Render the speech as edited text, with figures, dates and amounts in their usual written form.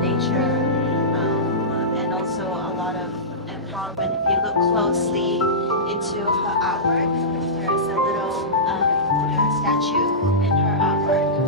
nature, and also a lot of empowerment. If you look closely into her artwork, there's a little Buddha statue in her artwork.